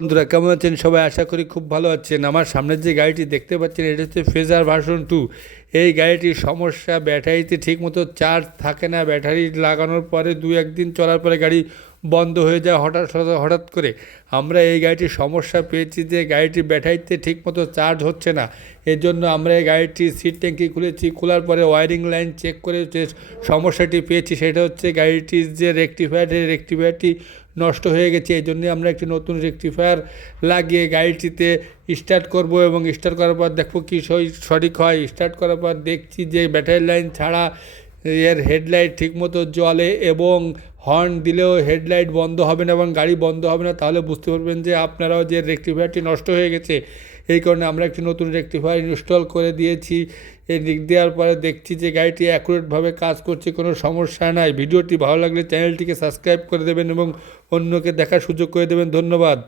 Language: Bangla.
বন্ধুরা কেমন আছেন সবাই? আশা করি খুব ভালো আছেন। আমার সামনের যে গাড়িটি দেখতে পাচ্ছেন এটা হচ্ছে ফেজার ভার্সন 2। এই গাড়িটির সমস্যা ব্যাটারিতে ঠিকমতো চার্জ থাকে না। ব্যাটারি লাগানোর পরে দু একদিন চলার পরে গাড়ি বন্ধ হয়ে যায় হঠাৎ হঠাৎ করে। আমরা এই গাড়িটির সমস্যা পেয়েছি যে গাড়িটির ব্যাটারিতে ঠিকমতো চার্জ হচ্ছে না। এর জন্য আমরা এই গাড়িটির সিট ট্যাঙ্কি খুলেছি, খোলার পরে ওয়ারিং লাইন চেক করে যে সমস্যাটি পেয়েছি সেটা হচ্ছে গাড়িটির যে রেকটিফায়ারটি নষ্ট হয়ে গেছে। এই জন্যে আমরা একটি নতুন রেকটিফায়ার লাগিয়ে গাড়িটিতে স্টার্ট করব এবং স্টার্ট করার পর দেখব কি সঠিক হয়। স্টার্ট করার পর দেখছি যে ব্যাটারি লাইন ছাড়া এর হেডলাইট ঠিকমতো জ্বলে এবং হর্ন দিলেও হেডলাইট বন্ধ হবে না এবং গাড়ি বন্ধ হবে না। তাহলে বুঝতে পারবেন যে আপনারাও যে রেকটিফায়ারটি নষ্ট হয়ে গেছে। এই কারণে আমরা একটি নতুন রেকটিফায়ার ইনস্টল করে দিয়েছি। এই দিক দেওয়ার পরে দেখছি যে গাড়িটি অ্যাকুরেটভাবে কাজ করছে, কোনো সমস্যা নাই। ভিডিওটি ভালো লাগলে চ্যানেলটিকে সাবস্ক্রাইব করে দেবেন এবং অন্যকে দেখার সুযোগ করে দেবেন। ধন্যবাদ।